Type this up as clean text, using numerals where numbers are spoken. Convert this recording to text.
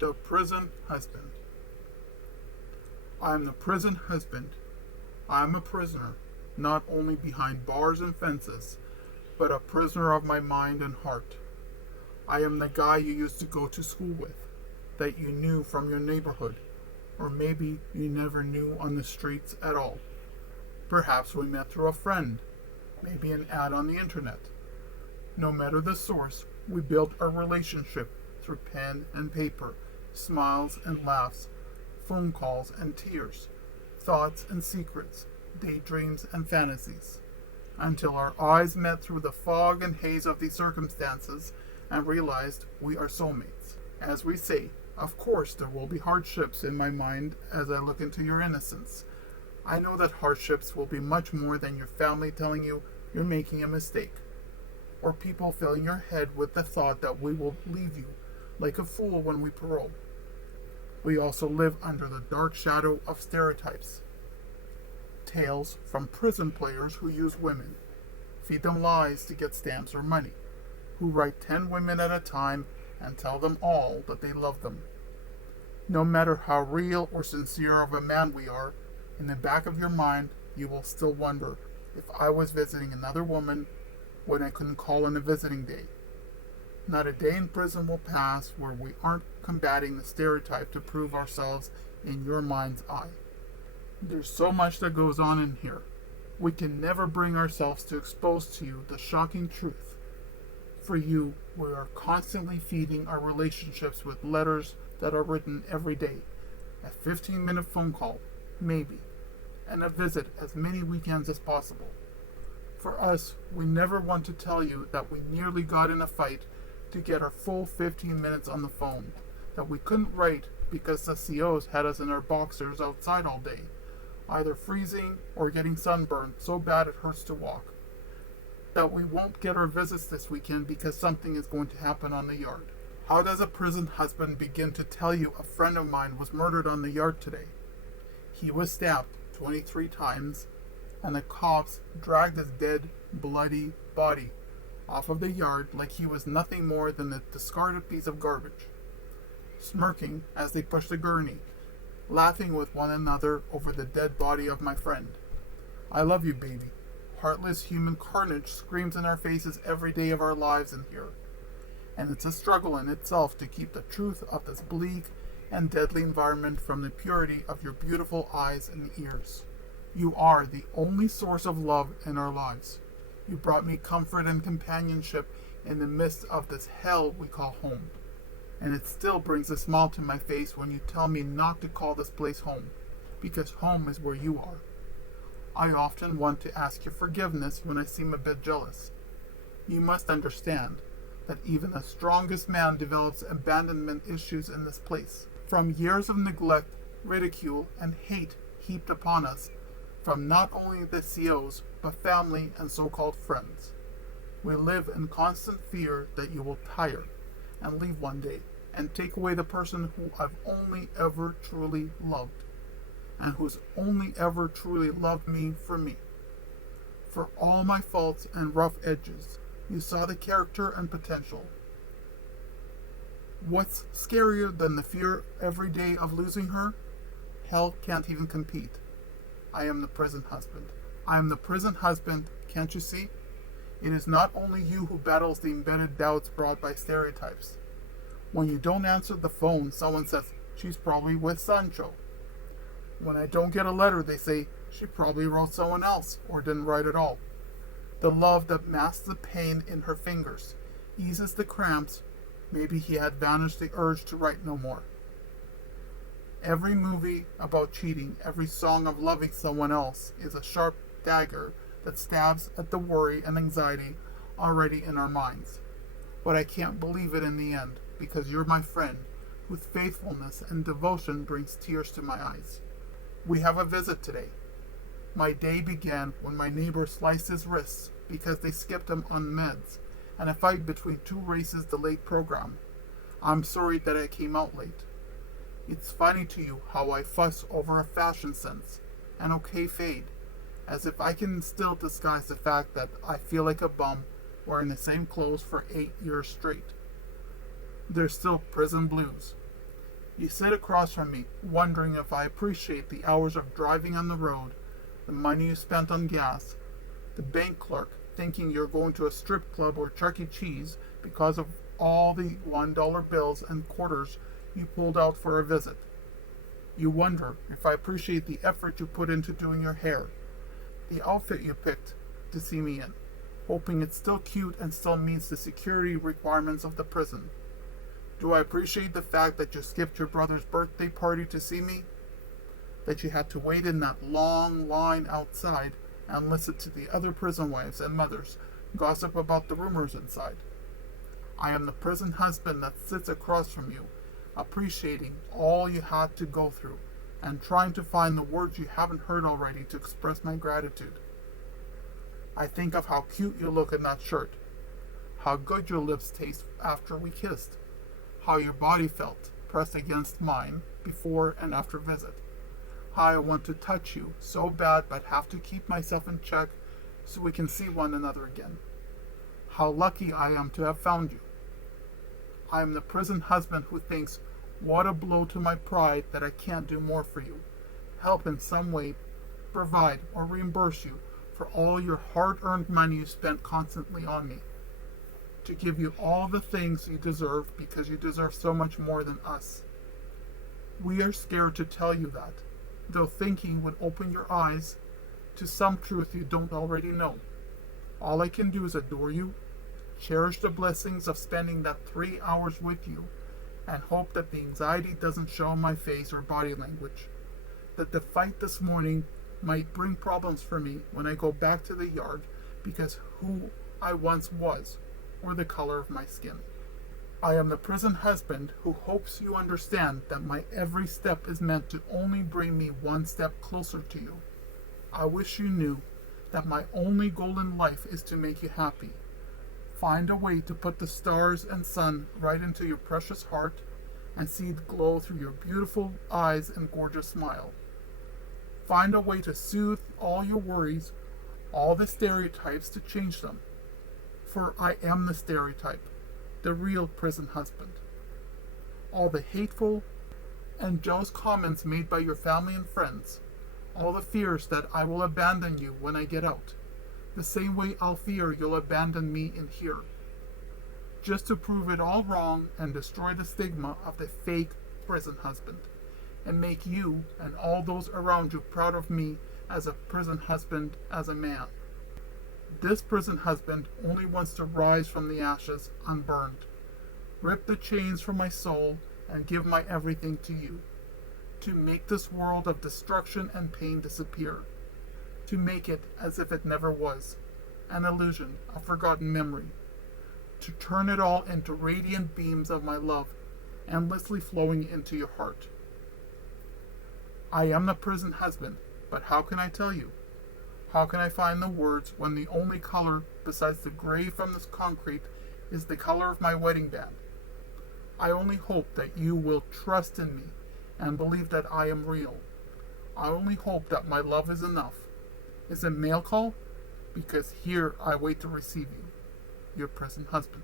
The Prison Husband. I am the prison husband. I am a prisoner, not only behind bars and fences, but a prisoner of my mind and heart. I am the guy you used to go to school with, that you knew from your neighborhood, or maybe you never knew on the streets at all. Perhaps we met through a friend, maybe an ad on the internet. No matter the source, we built our relationship through pen and paper, smiles and laughs, phone calls and tears, thoughts and secrets, daydreams and fantasies, until our eyes met through the fog and haze of these circumstances and realized we are soulmates. As we say, of course there will be hardships in my mind as I look into your innocence. I know that hardships will be much more than your family telling you you're making a mistake, or people filling your head with the thought that we will leave you like a fool when we parole. We also live under the dark shadow of stereotypes. Tales from prison players who use women, feed them lies to get stamps or money, who write 10 women at a time and tell them all that they love them. No matter how real or sincere of a man we are, in the back of your mind you will still wonder if I was visiting another woman when I couldn't call on a visiting day. Not a day in prison will pass where we aren't combating the stereotype to prove ourselves in your mind's eye. There's so much that goes on in here. We can never bring ourselves to expose to you the shocking truth. For you, we are constantly feeding our relationships with letters that are written every day, a 15-minute phone call, maybe, and a visit as many weekends as possible. For us, we never want to tell you that we nearly got in a fight to get our full 15 minutes on the phone, that we couldn't write because the COs had us in our boxers outside all day, either freezing or getting sunburned so bad it hurts to walk, that we won't get our visits this weekend because something is going to happen on the yard. How does a prison husband begin to tell you a friend of mine was murdered on the yard today? He was stabbed 23 times, and the cops dragged his dead, bloody body off of the yard like he was nothing more than a discarded piece of garbage, smirking as they pushed the gurney, laughing with one another over the dead body of my friend. I love you, baby. Heartless human carnage screams in our faces every day of our lives in here, and it's a struggle in itself to keep the truth of this bleak and deadly environment from the purity of your beautiful eyes and ears. You are the only source of love in our lives. You brought me comfort and companionship in the midst of this hell we call home. And it still brings a smile to my face when you tell me not to call this place home, because home is where you are. I often want to ask your forgiveness when I seem a bit jealous. You must understand that even the strongest man develops abandonment issues in this place, from years of neglect, ridicule, and hate heaped upon us from not only the COs, but family and so-called friends. We live in constant fear that you will tire and leave one day and take away the person who I've only ever truly loved, and who's only ever truly loved me. For all my faults and rough edges, you saw the character and potential. What's scarier than the fear every day of losing her? Hell can't even compete. I am the prison husband. I am the prison husband, can't you see? It is not only you who battles the embedded doubts brought by stereotypes. When you don't answer the phone, someone says, she's probably with Sancho. When I don't get a letter, they say, she probably wrote someone else or didn't write at all. The love that masks the pain in her fingers, eases the cramps, maybe he had vanished the urge to write no more. Every movie about cheating, every song of loving someone else is a sharp dagger that stabs at the worry and anxiety already in our minds. But I can't believe it in the end, because you're my friend, whose faithfulness and devotion brings tears to my eyes. We have a visit today. My day began when my neighbor sliced his wrists because they skipped him on meds, and a fight between two races delayed program. I'm sorry that I came out late. It's funny to you how I fuss over a fashion sense, an okay fade, as if I can still disguise the fact that I feel like a bum wearing the same clothes for 8 years straight. There's still prison blues. You sit across from me, wondering if I appreciate the hours of driving on the road, the money you spent on gas, the bank clerk thinking you're going to a strip club or Chuck E. Cheese because of all the $1 bills and quarters you pulled out for a visit. You wonder if I appreciate the effort you put into doing your hair, the outfit you picked to see me in, hoping it's still cute and still meets the security requirements of the prison. Do I appreciate the fact that you skipped your brother's birthday party to see me? That you had to wait in that long line outside and listen to the other prison wives and mothers gossip about the rumors inside? I am the prison husband that sits across from you, appreciating all you had to go through and trying to find the words you haven't heard already to express my gratitude. I think of how cute you look in that shirt, how good your lips taste after we kissed, how your body felt pressed against mine before and after visit, how I want to touch you so bad but have to keep myself in check so we can see one another again. How lucky I am to have found you. I am the prison husband who thinks, what a blow to my pride that I can't do more for you, help in some way, provide or reimburse you for all your hard-earned money you spent constantly on me, to give you all the things you deserve because you deserve so much more than us. We are scared to tell you that, though thinking would open your eyes to some truth you don't already know. All I can do is adore you, cherish the blessings of spending that 3 hours with you, and hope that the anxiety doesn't show on my face or body language, that the fight this morning might bring problems for me when I go back to the yard because who I once was, or the color of my skin. I am the prison husband who hopes you understand that my every step is meant to only bring me one step closer to you. I wish you knew that my only goal in life is to make you happy. Find a way to put the stars and sun right into your precious heart and see it glow through your beautiful eyes and gorgeous smile. Find a way to soothe all your worries, all the stereotypes to change them. For I am the stereotype, the real prison husband. All the hateful and jealous comments made by your family and friends, all the fears that I will abandon you when I get out, the same way I'll fear you'll abandon me in here, just to prove it all wrong and destroy the stigma of the fake prison husband, and make you and all those around you proud of me as a prison husband, as a man. This prison husband only wants to rise from the ashes unburned, rip the chains from my soul, and give my everything to you, to make this world of destruction and pain disappear, to make it as if it never was, an illusion, a forgotten memory, to turn it all into radiant beams of my love, endlessly flowing into your heart. I am the prison husband, but how can I tell you? How can I find the words when the only color besides the gray from this concrete is the color of my wedding band? I only hope that you will trust in me and believe that I am real. I only hope that my love is enough. Is it mail call? Because here I wait to receive you, your prison husband.